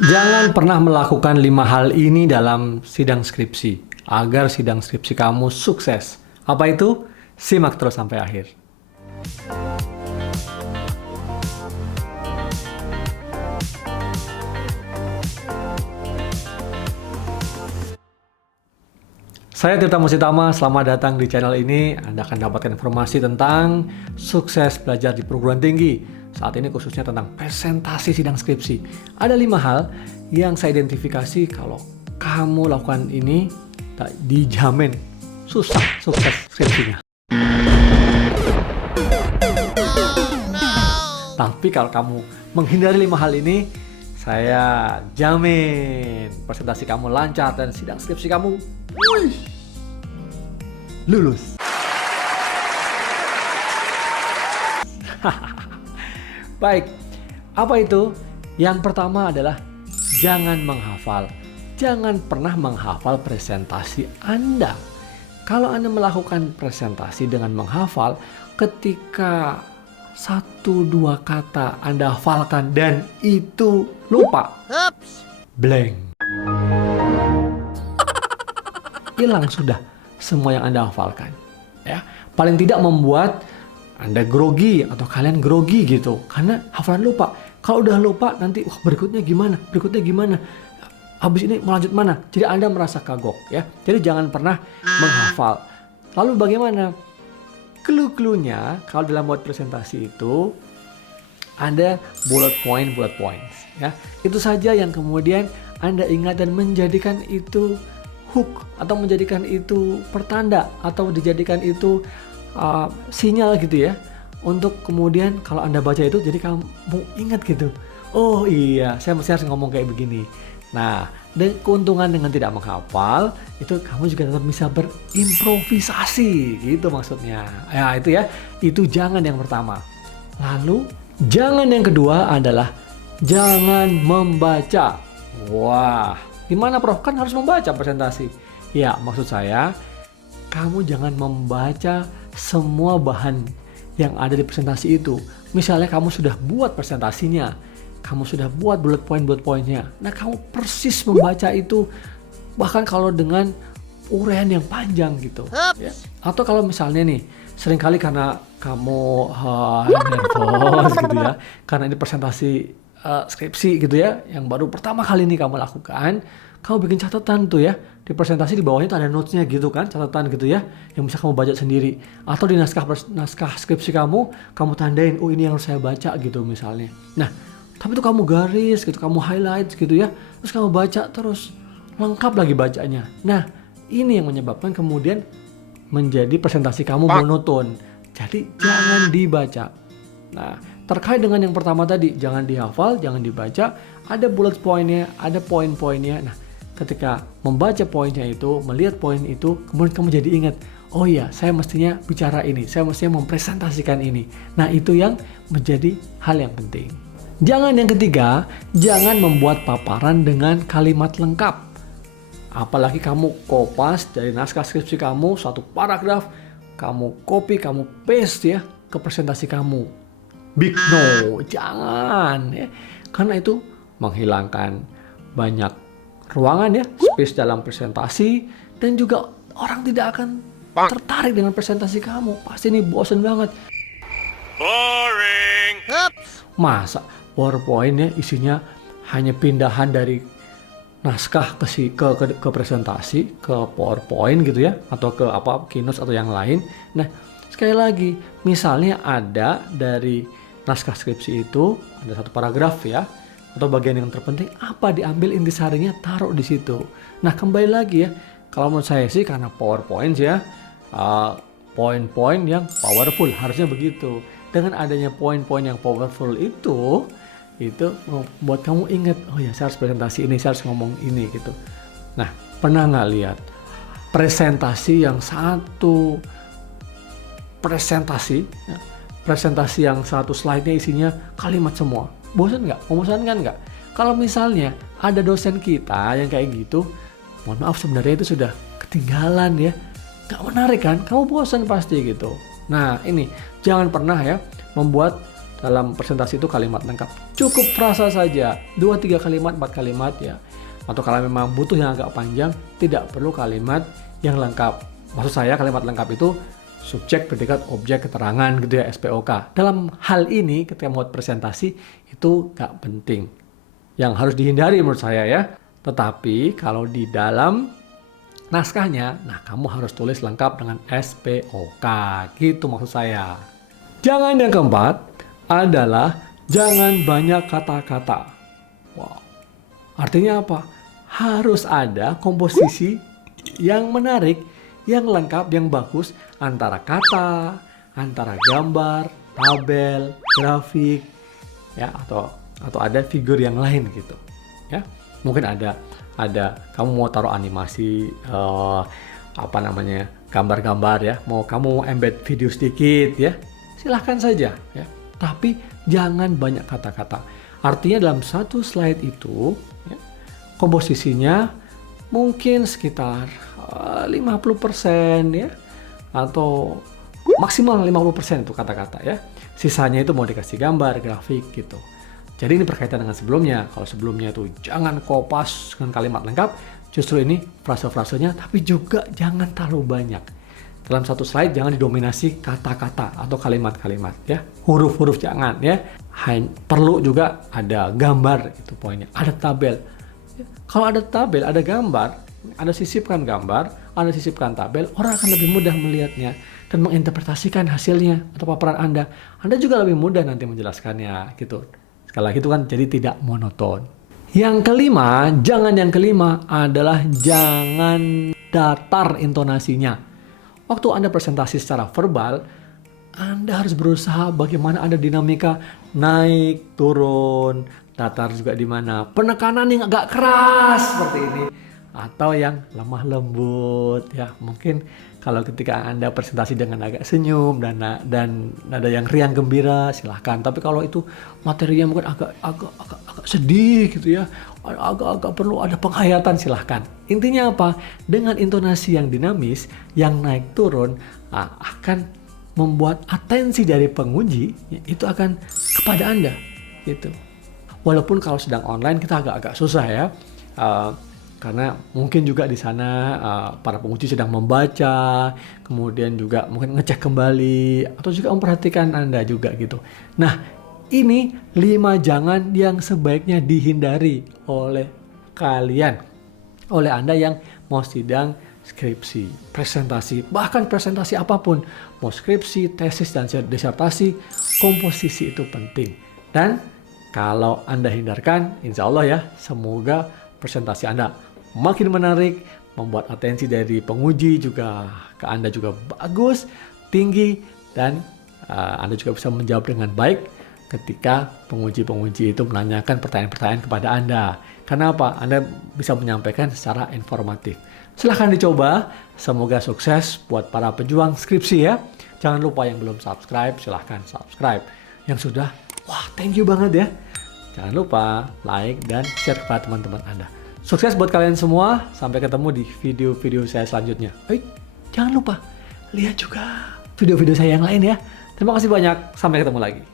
Jangan pernah melakukan 5 hal ini dalam sidang skripsi agar sidang skripsi kamu sukses. Apa itu? Simak terus sampai akhir. Saya Tirta Musitama, selamat datang di channel ini. Anda akan dapatkan informasi tentang sukses belajar di perguruan tinggi. Saat ini khususnya tentang presentasi sidang skripsi. Ada 5 hal yang saya identifikasi kalau kamu lakukan ini, tak dijamin sukses skripsinya. Tapi kalau kamu menghindari 5 hal ini, saya jamin presentasi kamu lancar dan sidang skripsi kamu lulus. Baik, apa itu? Yang pertama adalah jangan menghafal. Jangan pernah menghafal presentasi Anda. Kalau Anda melakukan presentasi dengan menghafal, ketika 1-2 kata Anda hafalkan dan itu lupa, blank. Hilang sudah semua yang Anda hafalkan. Ya, paling tidak membuat Anda grogi atau kalian grogi gitu karena hafalan lupa. Kalau udah lupa nanti berikutnya gimana? Berikutnya gimana? Habis ini mau lanjut mana? Jadi Anda merasa kagok ya. Jadi jangan pernah menghafal. Lalu bagaimana? Clue-cluenya kalau dalam buat presentasi itu ada bullet points ya. Itu saja yang kemudian Anda ingat dan menjadikan itu hook atau menjadikan itu pertanda atau dijadikan itu sinyal gitu ya untuk kemudian kalau Anda baca itu jadi kamu ingat gitu. Oh iya, saya mesti harus ngomong kayak begini. Nah, dan keuntungan dengan tidak menghafal itu kamu juga tetap bisa berimprovisasi gitu maksudnya. Ya itu ya, itu jangan yang pertama. Lalu jangan yang kedua adalah jangan membaca. Wah, gimana Prof? Kan harus membaca presentasi. Ya, maksud saya kamu jangan membaca semua bahan yang ada di presentasi itu. Misalnya kamu sudah buat presentasinya, kamu sudah buat bullet point-nya. Nah, kamu persis membaca itu bahkan kalau dengan uraian yang panjang gitu. Ya. Atau kalau misalnya nih, seringkali karena kamu nervous gitu ya, karena ini presentasi skripsi gitu ya, yang baru pertama kali ini kamu lakukan, kamu bikin catatan tuh ya, di presentasi di bawahnya tuh ada notes-nya gitu kan, catatan gitu ya, yang bisa kamu baca sendiri. Atau di naskah skripsi kamu tandain, oh ini yang harus saya baca gitu misalnya. Nah, tapi itu kamu garis gitu, kamu highlight gitu ya, terus kamu baca terus, lengkap lagi bacanya. Nah, ini yang menyebabkan kemudian menjadi presentasi kamu monoton. Jadi jangan dibaca. Nah, terkait dengan yang pertama tadi, jangan dihafal, jangan dibaca, ada bullet point-nya, ada poin-poinnya. Nah, ketika membaca poinnya itu, melihat poin itu, kemudian kamu jadi ingat, oh iya, saya mestinya bicara ini, saya mestinya mempresentasikan ini. Nah, itu yang menjadi hal yang penting. Jangan yang ketiga, jangan membuat paparan dengan kalimat lengkap. Apalagi kamu kopas dari naskah skripsi kamu, satu paragraf, kamu copy, kamu paste ya ke presentasi kamu. Big no, jangan ya. Karena itu menghilangkan banyak ruangan ya, space dalam presentasi, dan juga orang tidak akan tertarik dengan presentasi kamu. Pasti ini bosan banget. Boring. Masa PowerPoint ya isinya hanya pindahan dari naskah ke presentasi, ke PowerPoint gitu ya, atau ke Keynote atau yang lain. Nah, sekali lagi, misalnya ada dari naskah skripsi itu ada satu paragraf ya, atau bagian yang terpenting apa diambil intisarinya, taruh di situ. Nah, kembali lagi ya, kalau menurut saya sih karena PowerPoint ya, poin-poin yang powerful harusnya begitu. Dengan adanya poin-poin yang powerful itu membuat kamu ingat, oh ya saya harus presentasi ini, saya harus ngomong ini gitu. Nah, pernah nggak lihat presentasi yang satu slide-nya isinya kalimat semua? Bosan nggak? Membosankan nggak? Kalau misalnya ada dosen kita yang kayak gitu, mohon maaf sebenarnya itu sudah ketinggalan ya. Nggak menarik kan? Kamu bosan pasti gitu. Nah, ini jangan pernah ya membuat dalam presentasi itu kalimat lengkap. Cukup frasa saja, 2-3 kalimat, 4 kalimat ya. Atau kalau memang butuh yang agak panjang, tidak perlu kalimat yang lengkap. Maksud saya kalimat lengkap itu subjek, predikat, objek, keterangan gitu ya, SPOK. Dalam hal ini ketika membuat presentasi itu nggak penting. Yang harus dihindari menurut saya ya. Tetapi kalau di dalam naskahnya, nah kamu harus tulis lengkap dengan SPOK. Gitu maksud saya. Jangan yang keempat adalah jangan banyak kata-kata. Wow. Artinya apa? Harus ada komposisi yang menarik, yang lengkap, yang bagus antara kata, antara gambar, tabel, grafik, ya atau ada figur yang lain gitu. Ya, mungkin ada kamu mau taruh animasi gambar-gambar ya, mau kamu embed video sedikit ya, silahkan saja ya. Tapi jangan banyak kata-kata. Artinya dalam satu slide itu ya, komposisinya mungkin sekitar 50% ya, atau maksimal 50% itu kata-kata ya. Sisanya itu mau dikasih gambar, grafik gitu. Jadi ini berkaitan dengan sebelumnya. Kalau sebelumnya itu jangan kopas dengan kalimat lengkap, justru ini frase-frasenya, tapi juga jangan terlalu banyak. Dalam satu slide jangan didominasi kata-kata atau kalimat-kalimat ya. Huruf-huruf jangan ya. Perlu juga ada gambar, itu poinnya. Ada tabel. Kalau ada tabel, ada gambar, ada sisipkan gambar, ada sisipkan tabel, orang akan lebih mudah melihatnya dan menginterpretasikan hasilnya atau paparan Anda. Anda juga lebih mudah nanti menjelaskannya gitu. Sekali lagi itu kan jadi tidak monoton. Yang kelima adalah jangan datar intonasinya. Waktu Anda presentasi secara verbal, Anda harus berusaha bagaimana ada dinamika naik, turun, datar juga di mana. Penekanan yang agak keras seperti ini atau yang lemah lembut ya. Mungkin kalau ketika Anda presentasi dengan agak senyum dan ada yang riang gembira silahkan. Tapi kalau itu materinya mungkin agak sedih gitu ya, agak perlu ada penghayatan silahkan. Intinya apa? Dengan intonasi yang dinamis, yang naik turun akan membuat atensi dari penguji itu akan kepada Anda gitu. Walaupun kalau sedang online kita agak susah ya, karena mungkin juga di sana para penguji sedang membaca, kemudian juga mungkin ngecek kembali atau juga memperhatikan Anda juga gitu. Nah, ini 5 jangan yang sebaiknya dihindari oleh kalian, oleh Anda yang mau sidang skripsi, presentasi, bahkan presentasi apapun, mau skripsi, tesis dan disertasi, komposisi itu penting. Dan kalau Anda hindarkan, insya Allah ya, semoga presentasi Anda makin menarik, membuat atensi dari penguji juga ke Anda juga bagus, tinggi, dan Anda juga bisa menjawab dengan baik ketika penguji-penguji itu menanyakan pertanyaan-pertanyaan kepada Anda. Karena apa? Anda bisa menyampaikan secara informatif. Silahkan dicoba, semoga sukses buat para pejuang skripsi ya. Jangan lupa yang belum subscribe, silahkan subscribe. Yang sudah, wah thank you banget ya. Jangan lupa like dan share kepada teman-teman Anda. Sukses buat kalian semua. Sampai ketemu di video-video saya selanjutnya. Jangan lupa lihat juga video-video saya yang lain ya. Terima kasih banyak. Sampai ketemu lagi.